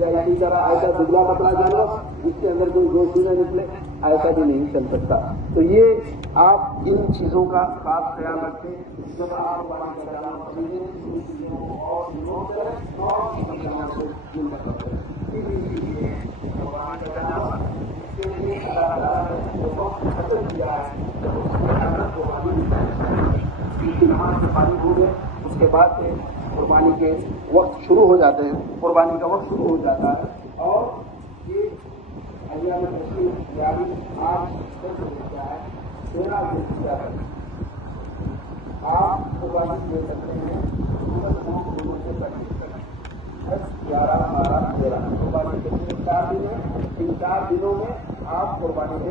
اسی طرح ایسا دبلا پتلا جانور جس کے اندر کوئی گوشت نہ نکلے، ایسا بھی نہیں چل سکتا. تو یہ آپ ان چیزوں کا خاص خیال رکھیں. جب آپ پانی ہو گئے اس کے بعد سے قربانی کے وقت شروع ہو جاتے ہیں. قربانی کا وقت شروع ہو جاتا ہے اور یہ ایام تشریق یعنی آج کیا ہے 13 دن کیا ہے آپ قربانی دے سکتے ہیں. 10 11 12 13 قربانی کے 4 دن ہیں. ان 4 دنوں میں آپ قربانی دے